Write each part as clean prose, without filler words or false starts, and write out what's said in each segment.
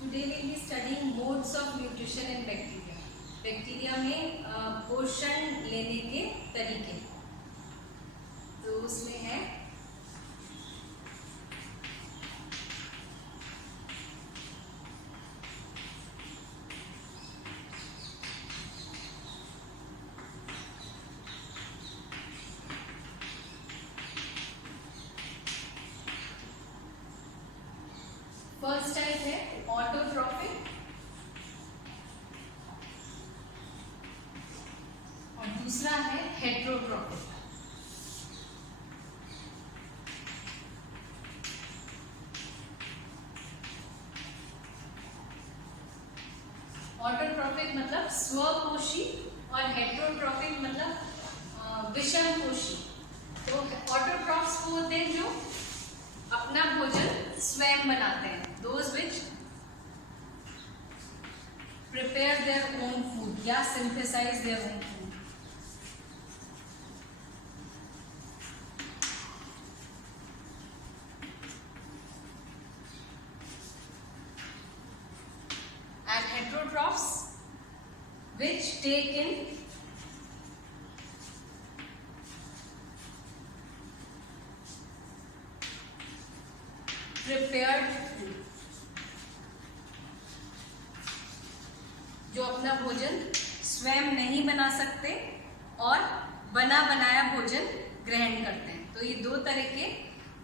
Today we will be studying modes of nutrition in bacteria. Bacteria में पोषण लेने के तरीके, तो उसमें है फर्स्ट टाइप है ऑटोट्रॉफिक और दूसरा है हेट्रोट्रॉफिक। ऑटोट्रॉफिक मतलब स्वपोषी और हेट्रोट्रॉफिक मतलब विषमपोषी। तो ऑटोट्रॉफ्स वो होते हैं जो अपना भोजन स्वयं बनाते हैं, those which prepare their own food या synthesize their own food. And heterotrophs which take in prepared food, जो अपना भोजन स्वयं नहीं बना सकते और बना बनाया भोजन ग्रहण करते हैं। तो ये दो तरह के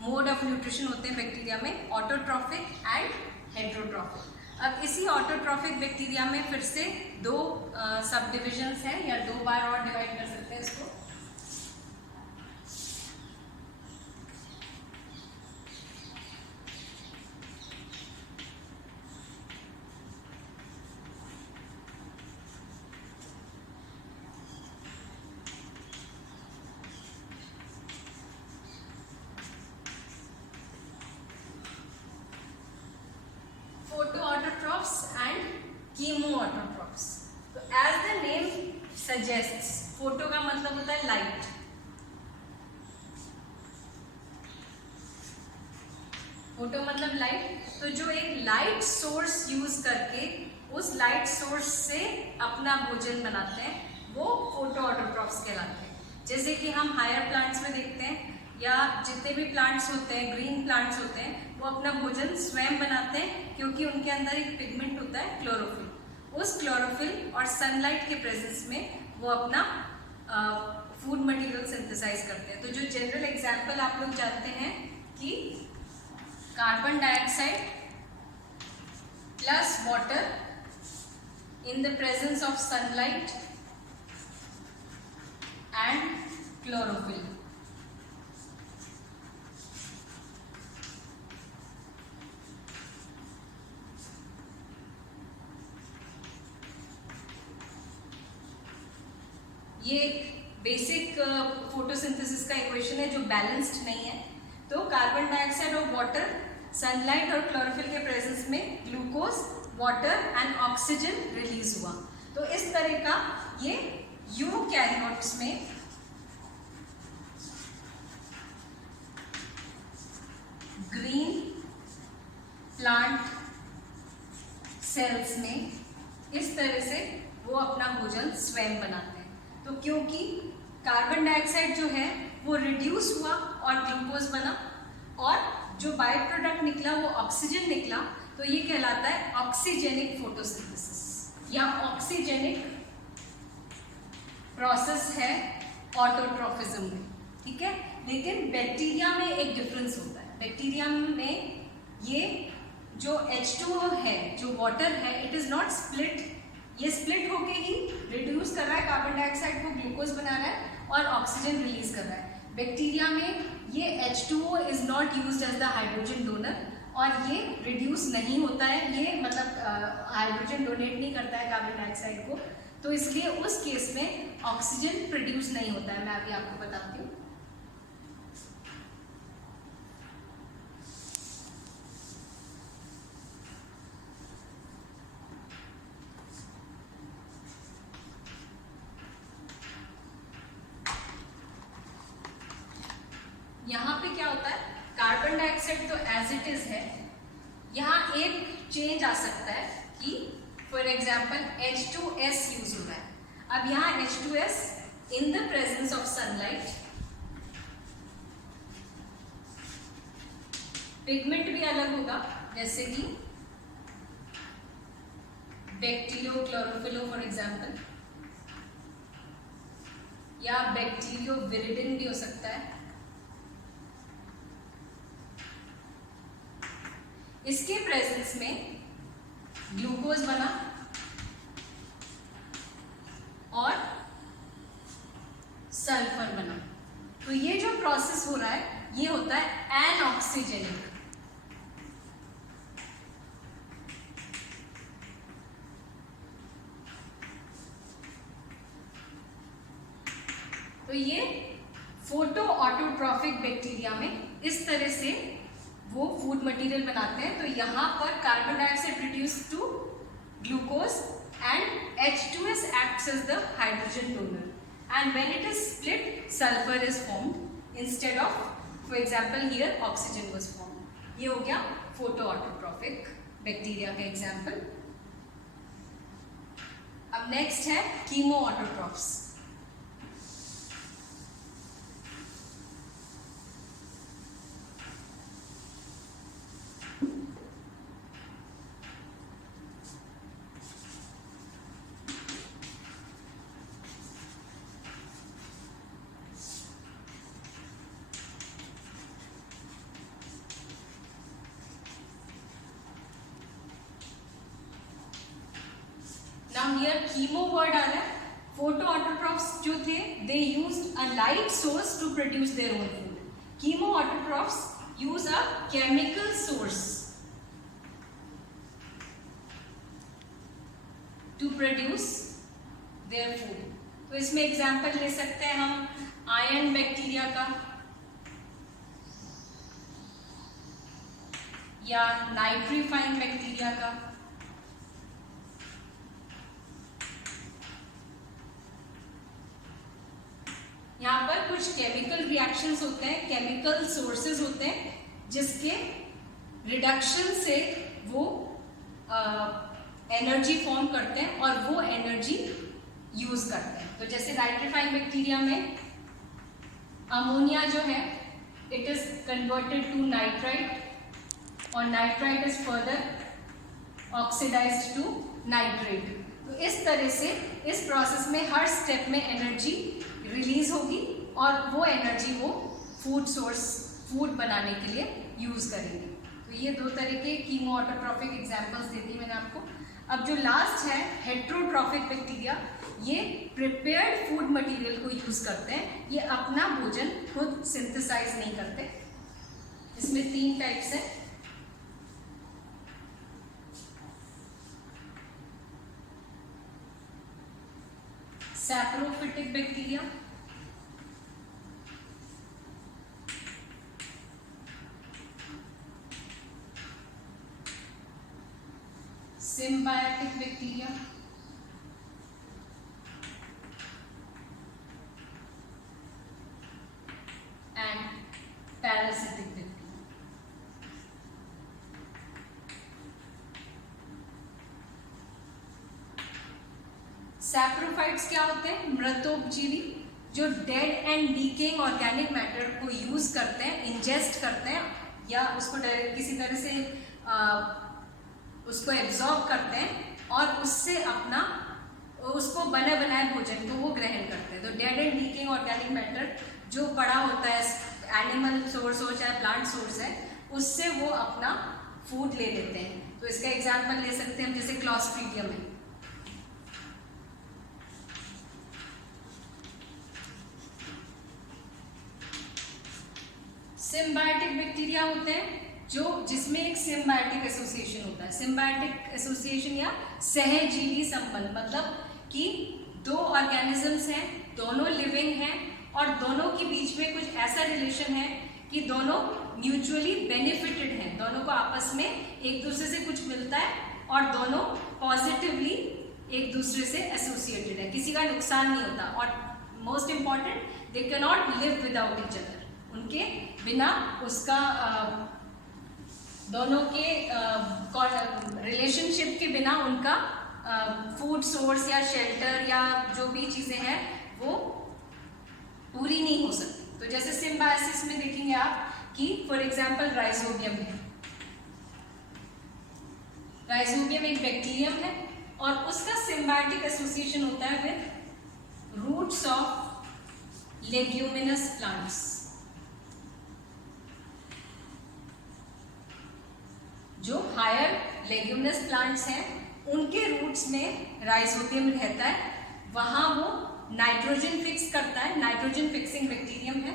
मोड ऑफ न्यूट्रिशन होते हैं बैक्टीरिया में, ऑटोट्रॉफिक एंड हेट्रोट्रॉफिक। अब इसी ऑटोट्रॉफिक बैक्टीरिया में फिर से दो सब डिविजन्स हैं या दो बार और डिवाइड कर सकते हैं इसको। Photoautotrophs and chemoautotrophs. तो as the name suggests, photo का मतलब होता है लाइट, फोटो मतलब लाइट। तो जो एक लाइट सोर्स यूज करके उस लाइट सोर्स से अपना भोजन बनाते हैं वो फोटोऑटोट्रॉफ्स कहलाते हैं। जैसे कि हम हायर प्लांट्स में देखते हैं या जितने भी प्लांट्स होते हैं, ग्रीन प्लांट्स होते हैं, वो अपना भोजन स्वयं बनाते हैं क्योंकि उनके अंदर एक पिगमेंट होता है क्लोरोफिल। उस क्लोरोफिल और सनलाइट के प्रेजेंस में वो अपना फूड मटेरियल सिंथेसाइज करते हैं। तो जो जनरल एग्जांपल आप लोग जानते हैं कि carbon dioxide plus water in the presence of sunlight and chlorophyll. ये एक बेसिक फोटोसिंथेसिस का इक्वेशन है जो बैलेंस्ड नहीं है। तो कार्बन डाइऑक्साइड और वाटर, सनलाइट और क्लोरोफिल के प्रेजेंस में glucose, water and oxygen release हुआ। तो इस तरह का ये यूकैरियोट्स में ग्रीन प्लांट सेल्स में इस तरह से वो अपना भोजन स्वयं बनाते हैं। तो क्योंकि कार्बन डाइऑक्साइड जो है वो रिड्यूस हुआ और ग्लूकोज बना और जो बाय प्रोडक्ट निकला वो ऑक्सीजन निकला, तो ये कहलाता है ऑक्सीजेनिक फोटोसिंथेसिस या ऑक्सीजेनिक प्रोसेस है ऑटोट्रॉफिज्म में। ठीक है, लेकिन बैक्टीरिया में एक डिफरेंस होता है। बैक्टीरिया में ये जो H2O है, जो वाटर है, इट इज नॉट स्प्लिट। ये स्प्लिट होके ही रिड्यूस कर रहा है कार्बन डाइऑक्साइड को, ग्लूकोज बना रहा है और ऑक्सीजन रिलीज कर रहा है। बैक्टीरिया में ये H2O is not used as the hydrogen donor और ये रिड्यूस नहीं होता है, ये मतलब हाइड्रोजन डोनेट नहीं करता है कार्बन डाइऑक्साइड को। तो इसलिए उस केस में ऑक्सीजन प्रोड्यूस नहीं होता है। मैं अभी आपको बताती हूँ। यहाँ पे क्या होता है, कार्बन डाइऑक्साइड तो एज इट इज है, यहाँ एक चेंज आ सकता है कि फॉर एग्जाम्पल H2S यूज हो रहा है। अब यहाँ H2S in the presence of sunlight pigment भी अलग होगा, जैसे कि बैक्टीरियो क्लोरोफिलो फॉर एग्जाम्पल, या बैक्टीरियो विरिडिन भी हो सकता है। इसके प्रेजेंस में ग्लूकोज बना और सल्फर बना। तो ये जो प्रोसेस हो रहा है ये होता है एनऑक्सीजेनिक। तो ये फोटो ऑटोट्रॉफिक बैक्टीरिया में इस तरह से वो फूड मटेरियल बनाते हैं। तो यहाँ पर carbon dioxide produce to glucose and H2S acts as the hydrogen donor, and when it is split sulfur is formed instead of, for example here oxygen was formed। ये हो गया फोटो ऑटोट्रॉफिक बैक्टीरिया का example. अब next है chemo autotrophs. Now here chemo word आ रहा है। Photo autotrophs जो थे they used a light source to produce their own food. Chemo autotrophs use a chemical source to produce their food. तो इसमें एग्जांपल ले सकते हैं हम आयरन बैक्टीरिया का या नाइट्रीफाइन बैक्टीरिया का। यहाँ पर कुछ केमिकल रिएक्शंस होते हैं, केमिकल सोर्सेज होते हैं जिसके रिडक्शन से वो एनर्जी फॉर्म करते हैं और वो एनर्जी यूज करते हैं। तो जैसे नाइट्रीफाइन बैक्टीरिया में अमोनिया जो है it is converted to nitrite और nitrite is further oxidised to nitrate. तो इस तरह से इस प्रोसेस में हर स्टेप में एनर्जी रिलीज होगी और वो एनर्जी वो फूड बनाने के लिए यूज करेंगे। तो ये दो तरह के कीमो ऑटोट्रॉफिक एग्जांपल्स दे दी मैंने आपको। अब जो लास्ट है हेट्रोट्रॉफिक बैक्टीरिया, ये प्रिपेयर्ड फूड मटेरियल को यूज करते हैं, ये अपना भोजन खुद सिंथेसाइज नहीं करते। इसमें 3 टाइप्स हैं। Saprophytic bacteria, symbiotic bacteria, and parasitic bacteria. Saprophytes क्या होते हैं? मृतोपजीवी जो dead and decaying organic matter को यूज करते हैं, इंजेस्ट करते हैं या उसको किसी तरह से उसको एब्जॉर्ब करते हैं और उससे अपना उसको बने बनाए भोजन को वो ग्रहण करते हैं। तो dead and decaying organic matter जो पड़ा होता है, एनिमल सोर्स हो चाहे प्लांट सोर्स है, उससे वो अपना फूड ले लेते हैं। तो इसका एग्जाम्पल ले सकते हैं हम, जैसे क्लॉस्ट्रीडियम है। सिम्बायोटिक बैक्टीरिया होते हैं जो जिसमें एक सिम्बायोटिक एसोसिएशन होता है। सिम्बायोटिक एसोसिएशन या सहजीवी संबंध, मतलब कि 2 ऑर्गेनिजम्स हैं, दोनों लिविंग हैं और दोनों के बीच में कुछ ऐसा रिलेशन है कि दोनों म्यूचुअली बेनिफिटेड हैं, दोनों को आपस में एक दूसरे से कुछ मिलता है और दोनों पॉजिटिवली एक दूसरे से एसोसिएटेड है, किसी का नुकसान नहीं होता। और most important, they can not live without each other, उनके बिना उसका दोनों के रिलेशनशिप के बिना उनका फूड सोर्स या शेल्टर या जो भी चीजें हैं वो पूरी नहीं हो सकती। तो जैसे सिम्बायोसिस में देखेंगे आप कि फॉर एग्जांपल राइजोबियम है, राइजोबियम एक बैक्टीरियम है और उसका सिम्बायोटिक एसोसिएशन होता है with roots of leguminous plants. जो हायर लेग्यूमिनस प्लांट्स हैं उनके रूट्स में राइजोबियम रहता है, वहां वो नाइट्रोजन फिक्स करता है, नाइट्रोजन फिक्सिंग बैक्टीरियम है।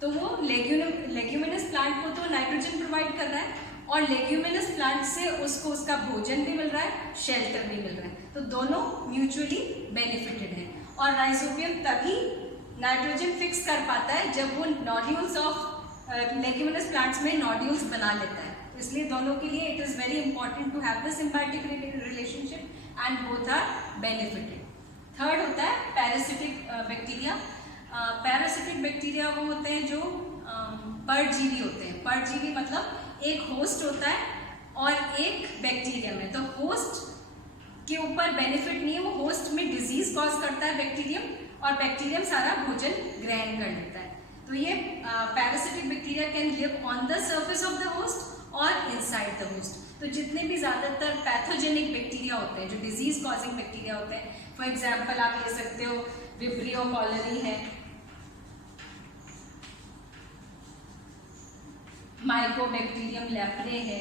तो वो लेग्यूमिनस प्लांट को तो नाइट्रोजन प्रोवाइड कर रहा है और लेग्यूमिनस प्लांट से उसको उसका भोजन भी मिल रहा है, शेल्टर भी मिल रहा है, तो दोनों म्यूचुअली बेनिफिटेड है। और राइजोबियम तभी नाइट्रोजन फिक्स कर पाता है जब वो नॉड्यूल्स ऑफ लेग्यूमिनस प्लांट्स में नॉड्यूल्स बना लेता है। इसलिए दोनों के लिए it is very important to have the symbiotic relationship and both are benefited. Third होता है पैरासिटिक बैक्टीरिया। पैरासिटिक बैक्टीरिया वो होते हैं जो परजीवी होते हैं। परजीवी मतलब एक होस्ट होता है और एक बैक्टीरियम है, तो होस्ट के ऊपर बेनिफिट नहीं है, वो होस्ट में डिजीज कॉज करता है बैक्टीरियम और बैक्टीरियम सारा भोजन ग्रहण कर लेता है। तो ये parasitic bacteria can live on the surface of the host और इनसाइड द होस्ट। तो जितने भी ज्यादातर पैथोजेनिक बैक्टीरिया होते हैं, जो डिजीज कॉजिंग बैक्टीरिया होते हैं, फॉर एग्जाम्पल आप ले सकते हो विब्रियो कॉलोनी है, माइकोबैक्टीरियम लेप्रे है,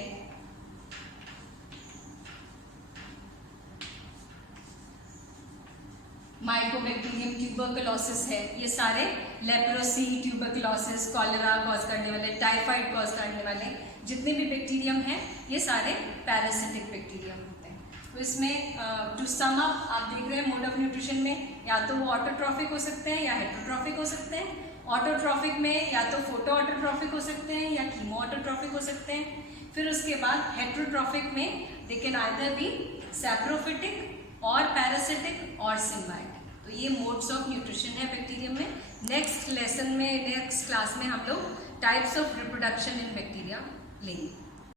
माइकोबैक्टीरियम ट्यूबरकुलोसिस है, ये सारे लेप्रोसी, ट्यूबरकुलोसिस, कॉलेरा कॉज करने वाले, टाइफाइड कॉज करने वाले जितने भी बैक्टीरियम हैं ये सारे पैरासिटिक बैक्टीरियम होते हैं। तो इसमें टू सम अप आप देख रहे हैं मोड ऑफ न्यूट्रिशन में या तो वो ऑटोट्रॉफिक हो सकते हैं या हेटरोट्रॉफिक हो सकते हैं। ऑटोट्रॉफिक में या तो फोटो ऑटोट्रॉफिक हो सकते हैं या कीमो ऑटोट्रॉफिक हो सकते हैं। फिर उसके बाद हेटरोट्रॉफिक में they can either be saprophytic और पैरासिटिक और सिम्बायोटिक। तो ये मोड्स ऑफ न्यूट्रिशन है बैक्टीरियम में। नेक्स्ट लेसन में, नेक्स्ट क्लास में हम लोग types of reproduction in bacteria लेंगे।